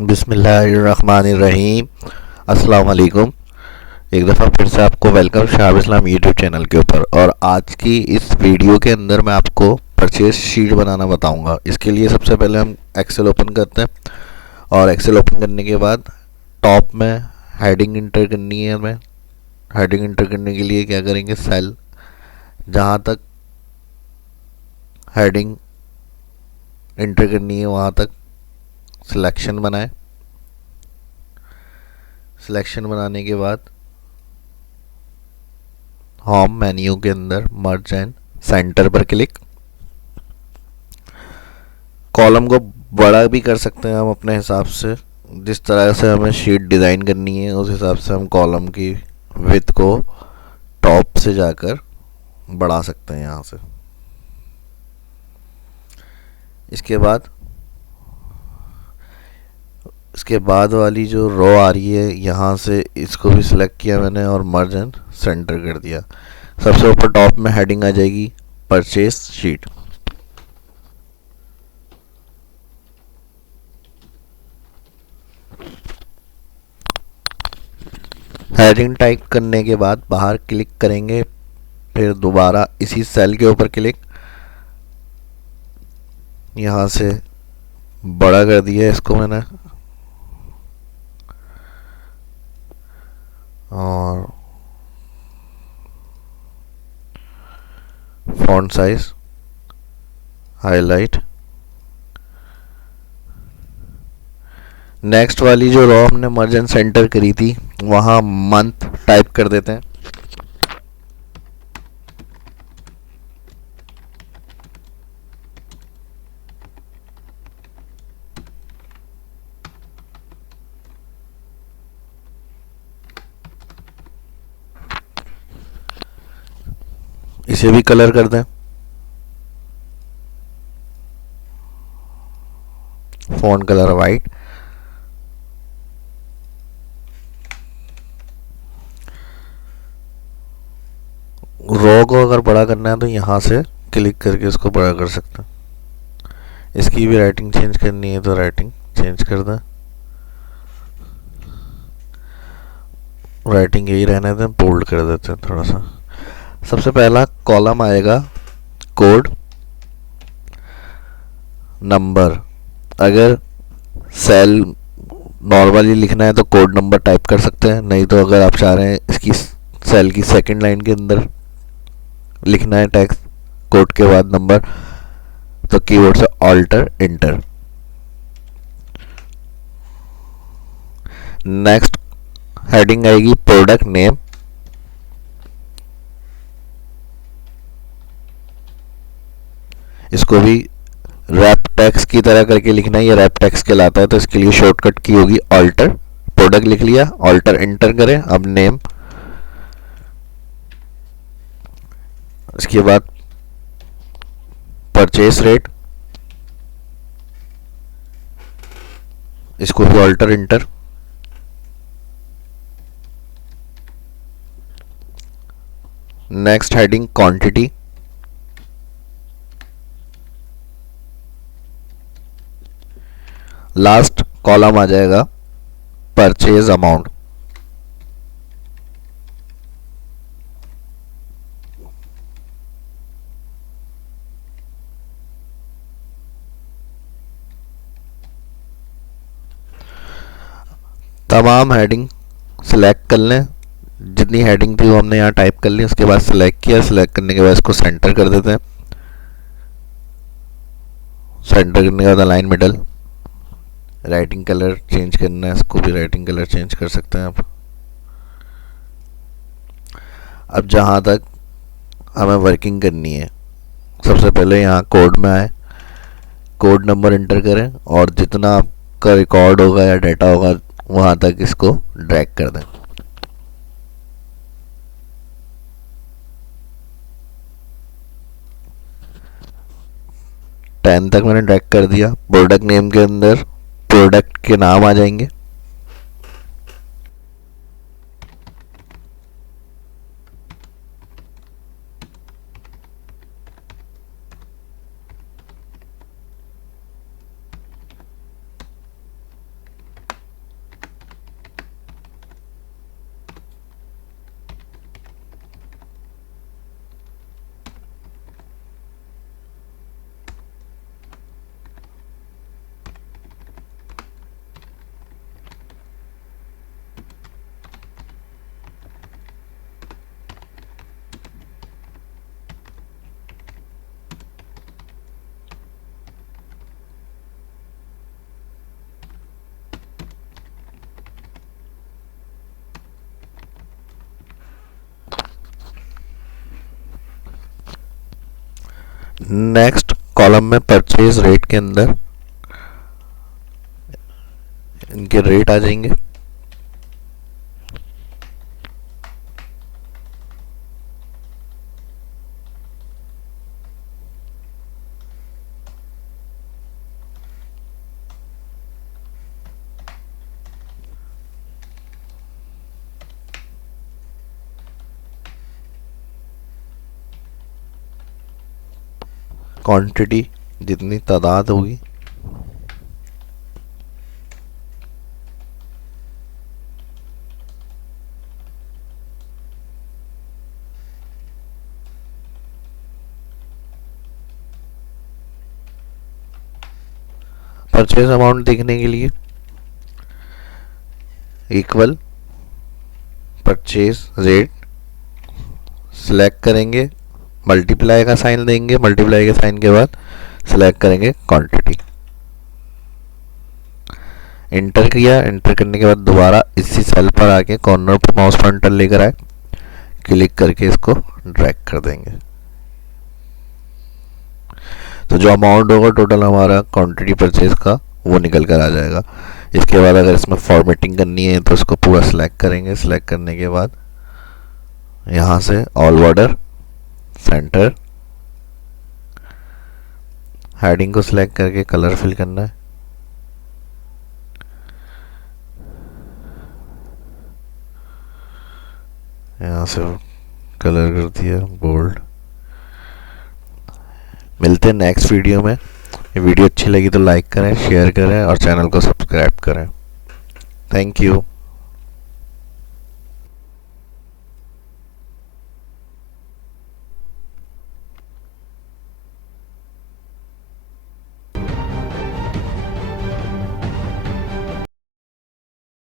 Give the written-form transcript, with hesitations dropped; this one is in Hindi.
बिस्मिल्लाहिर्रहमानिर्रहीम। अस्सलाम वालेकुम। एक दफ़ा फिर से आपको वेलकम शहाब इस्लाम यूट्यूब चैनल के ऊपर। और आज की इस वीडियो के अंदर मैं आपको परचेज शीट बनाना बताऊंगा। इसके लिए सबसे पहले हम एक्सेल ओपन करते हैं और एक्सेल ओपन करने के बाद टॉप में हेडिंग इंटर करनी है हमें। हेडिंग इंटर करने के लिए क्या करेंगे, सेल जहाँ तक हेडिंग इंटर करनी है वहाँ तक सिलेक्शन बनाएं। सिलेक्शन बनाने के बाद होम मेन्यू के अंदर मर्ज एंड सेंटर पर क्लिक। कॉलम को बड़ा भी कर सकते हैं हम अपने हिसाब से। जिस तरह से हमें शीट डिज़ाइन करनी है उस हिसाब से हम कॉलम की विड्थ को टॉप से जाकर बढ़ा सकते हैं यहाँ से। इसके बाद इसके बाद वाली जो रो आ रही है यहाँ से इसको भी सिलेक्ट किया मैंने और मर्ज एंड सेंटर कर दिया। सबसे ऊपर टॉप में हेडिंग आ जाएगी परचेज शीट। हेडिंग टाइप करने के बाद बाहर क्लिक करेंगे, फिर दोबारा इसी सेल के ऊपर क्लिक। यहाँ से बड़ा कर दिया इसको मैंने और फॉन्ट साइज हाईलाइट। नेक्स्ट वाली जो रो हमने मर्ज एंड सेंटर करी थी वहाँ मंथ टाइप कर देते हैं। इसे भी कलर कर दें, फॉन्ट कलर वाइट। रो को अगर बड़ा करना है तो यहाँ से क्लिक करके इसको बड़ा कर सकते हैं। इसकी भी राइटिंग चेंज करनी है तो राइटिंग चेंज कर दें। राइटिंग यही रहने दें, बोल्ड कर देते हैं थोड़ा सा। सबसे पहला कॉलम आएगा कोड नंबर। अगर सेल नॉर्मली लिखना है तो कोड नंबर टाइप कर सकते हैं, नहीं तो अगर आप चाह रहे हैं इसकी सेल की सेकंड लाइन के अंदर लिखना है टेक्स्ट कोड के बाद नंबर, तो कीबोर्ड से ऑल्टर इंटर। नेक्स्ट हेडिंग आएगी प्रोडक्ट नेम। इसको भी रैप टेक्स्ट की तरह करके लिखना है, ये रैप टेक्स्ट कहलाता है, तो इसके लिए शॉर्टकट की होगी ऑल्टर। प्रोडक्ट लिख लिया, ऑल्टर इंटर करें। अब नेम, इसके बाद परचेस रेट, इसको भी alt enter. Next heading quantity. Last column आ जाएगा परचेज अमाउंट। तमाम हेडिंग सिलेक्ट कर लें। जितनी हेडिंग थी वो हमने यहाँ टाइप कर ली, उसके बाद सिलेक्ट किया। सिलेक्ट करने के बाद इसको सेंटर कर देते हैं। सेंटर करने के बाद align middle. Writing colour change करना है, इसको भी राइटिंग कलर चेंज कर सकते हैं आप। अब जहाँ तक हमें वर्किंग करनी है, सबसे पहले यहाँ कोड में आए, कोड नंबर इंटर करें और जितना आपका रिकॉर्ड होगा या डाटा होगा वहाँ तक इसको ड्रैग कर दें। 10 तक मैंने ड्रैग कर दिया। प्रोडक्ट नेम के अंदर प्रोडक्ट के नाम आ जाएंगे। नेक्स्ट कॉलम में परचेज रेट के अंदर इनके रेट आ जाएंगे। क्वांटिटी जितनी तादाद होगी परचेज अमाउंट देखने के लिए इक्वल परचेज रेट सिलेक्ट करेंगे, मल्टीप्लाई का साइन देंगे, मल्टीप्लाई के साइन के बाद सिलेक्ट करेंगे क्वांटिटी। इंटर किया, इंटर करने के बाद दोबारा इसी सेल पर आके कॉर्नर पर माउस पॉइंटर लेकर आए, क्लिक करके इसको ड्रैग कर देंगे तो जो अमाउंट होगा टोटल हमारा क्वांटिटी परचेज का वो निकल कर आ जाएगा। इसके बाद अगर इसमें फॉर्मेटिंग करनी है तो इसको पूरा सिलेक्ट करेंगे। सिलेक्ट करने के बाद यहाँ से ऑल बॉर्डर, सेंटर, हेडिंग को सिलेक्ट करके कलर फिल करना है। यहाँ से कलर कर दिया बोल्ड। मिलते हैं नेक्स्ट वीडियो में। ये वीडियो अच्छी लगी तो लाइक करें, शेयर करें और चैनल को सब्सक्राइब करें। Thank you.